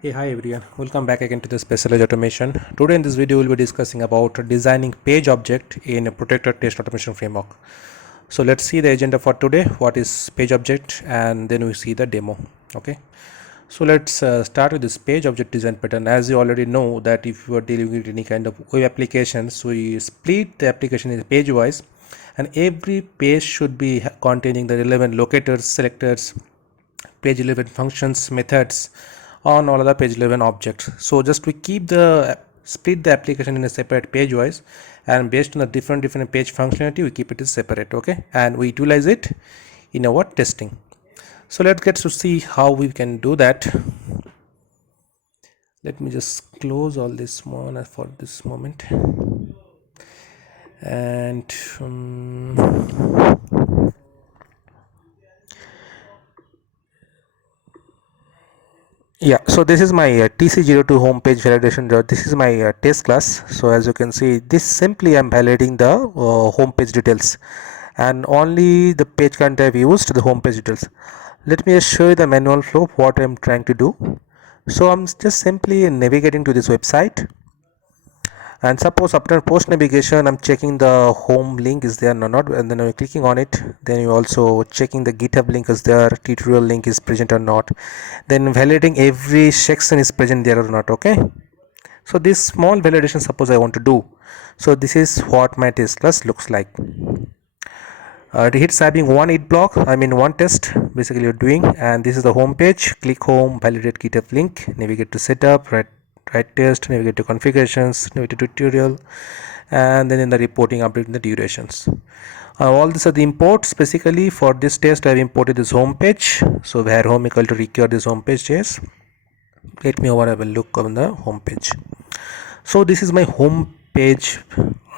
Hey, hi everyone. Welcome back again to the Specialized Automation. Today in this video we'll be discussing about designing page object in a protected test automation framework. So let's see the agenda for today. What is page object, and then we see the demo. Okay. So let's start with this page object design pattern. As you already know that if you are dealing with any kind of web applications, we split the application in page wise, and every page should be containing the relevant locators, selectors, page 11 functions, methods on all other page 11 objects. So just we keep the split the application in a separate page wise, and based on the different page functionality we keep it as separate. Okay, and we utilize it in our testing. So let's get to see how we can do that. Let me just close all this one for this moment. And yeah, so this is my TC02 homepage validation. This is my test class. So as you can see, this simply I'm validating the homepage details, and only the page count I've used the homepage details. Let me just show you the manual flow of what I'm trying to do. So I'm just simply navigating to this website, and suppose after post navigation I'm checking the home link is there or not, and then I'm clicking on it. Then you also checking the GitHub link is there, tutorial link is present or not, then validating every section is present there or not. Okay, so this small validation suppose I want to do. So this is what my test class looks like. It hits having one it block, I mean one test basically you're doing, and this is the home page. Click home, validate GitHub link, navigate to setup, write test, navigate to configurations, navigate to tutorial, and then in the reporting updating the durations. All these are the imports. Basically for this test I have imported this home page. So where home equal to recur this home page is. Let me over have a look on the home page. So this is my home page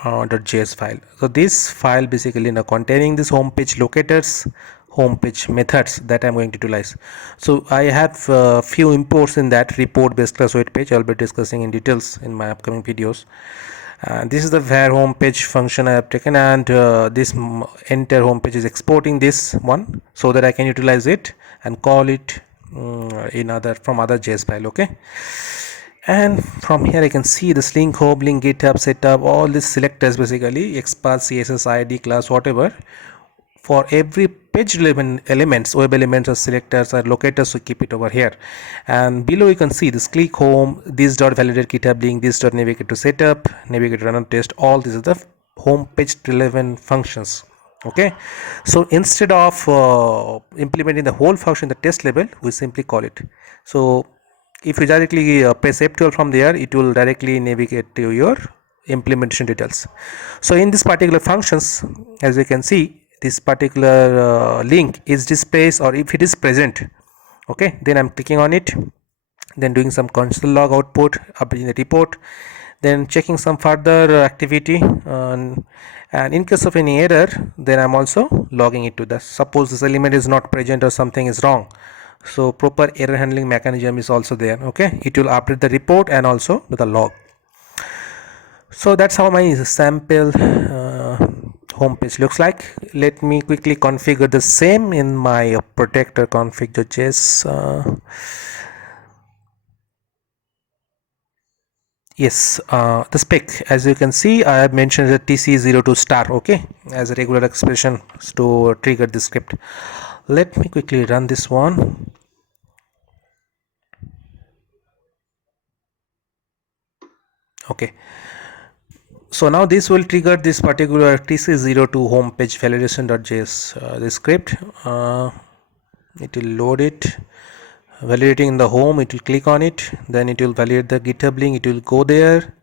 .js file. So this file basically now containing this home page locators, home page methods that I'm going to utilize. So I have few imports in that report based class web page. I'll be discussing in details in my upcoming videos. This is the where home page function I have taken, and this entire home page is exporting this one so that I can utilize it and call it in other from other JS file. Okay, and from here I can see this link, home link, GitHub setup, all these selectors basically XPath, CSS, ID, class, whatever. For every page elements, web elements or selectors or locators, we keep it over here. And below you can see this click home, this dot validate GitHub link, this dot navigate to setup, navigate to run and test. All these are the home page relevant functions. Okay, so instead of implementing the whole function in the test level, we simply call it. So if you directly press F12 from there, it will directly navigate to your implementation details. So in this particular functions, as you can see, this particular link is displayed, or if it is present, okay, then I'm clicking on it, then doing some console log output, updating the report, then checking some further activity, and in case of any error, then I'm also logging it to the, suppose this element is not present or something is wrong, so proper error handling mechanism is also there. Okay, it will update the report and also the log. So that's how my sample home page looks like. Let me quickly configure the same in my protector config.js. Yes, the spec, as you can see, I have mentioned the TC02 star, okay, as a regular expression to trigger the script. Let me quickly run this one. Okay, so now this will trigger this particular TC02 homepage validation.js the script. It will load it, validating in the home, it will click on it, then it will validate the GitHub link, it will go there,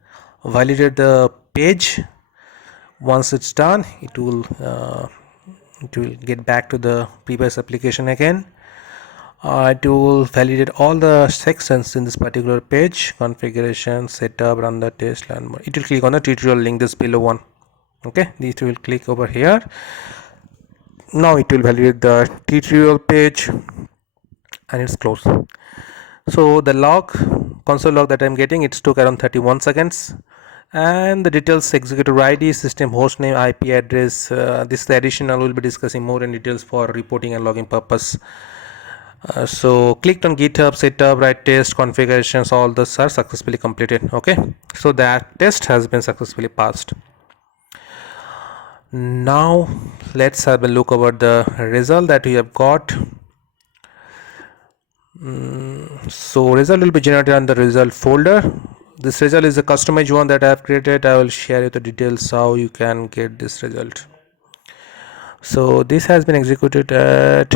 validate the page. Once it's done, it will get back to the previous application again. It will validate all the sections in this particular page, configuration, setup, run the test, learn more. It will click on the tutorial link, this below one. Okay, this will click over here. Now it will validate the tutorial page and it's closed. So the log, console log that I'm getting, it took around 31 seconds, and the details, executive ID, system hostname, IP address, this is the additional, we'll be discussing more in details for reporting and logging purpose. So clicked on GitHub, setup, write test, configurations, all those are successfully completed. Okay, so that test has been successfully passed. Now let's have a look over the result that we have got. So result will be generated on the result folder. This result is a customized one that I have created. I will share you the details how you can get this result. So this has been executed at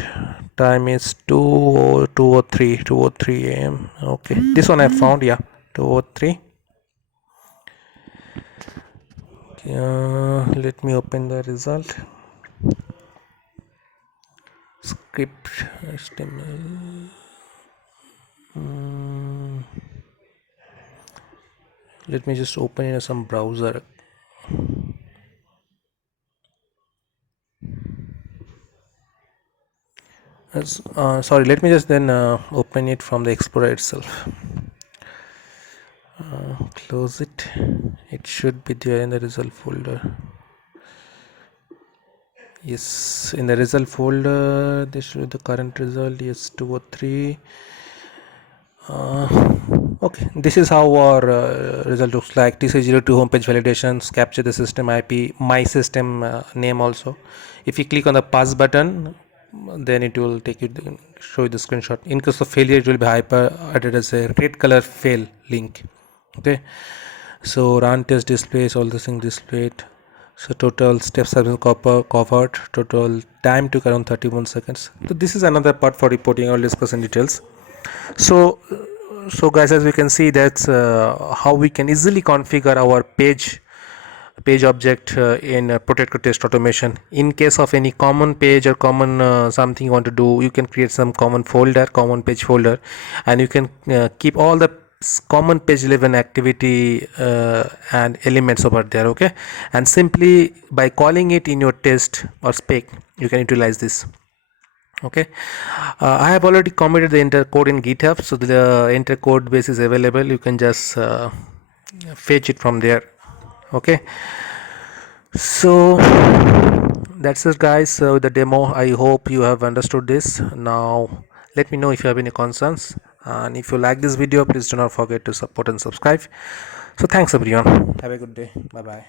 time is 2:03 a.m. Okay, this one I found, yeah, 2:03. Let me open the result. Script HTML. Let me just open in some browser. Sorry, let me just then open it from the Explorer itself. Close it. It should be there in the result folder. Yes, in the result folder this should be the current result. Yes, 203. Okay, this is how our result looks like. TC02 homepage validations capture the system IP, my system name also. If you click on the pass button, then it will take you show you the screenshot. In case of failure, it will be hyper added as a red color fail link. Okay, so run test displays, all the things displayed. So total steps have been covered. Total time took around 31 seconds. So this is another part for reporting. I'll discuss in details. So guys, as we can see, that's how we can easily configure our page object in Protector Test Automation. In case of any common page or common something you want to do, you can create some common folder, common page folder, and you can keep all the common page level activity and elements over there. Okay, and simply by calling it in your test or spec, you can utilize this. Okay, I have already committed the entire code in GitHub, so the entire code base is available. You can just fetch it from there. Okay, so that's it guys, with the demo. I hope you have understood this. Now let me know if you have any concerns, and if you like this video, please do not forget to support and subscribe. So thanks everyone, have a good day, bye bye.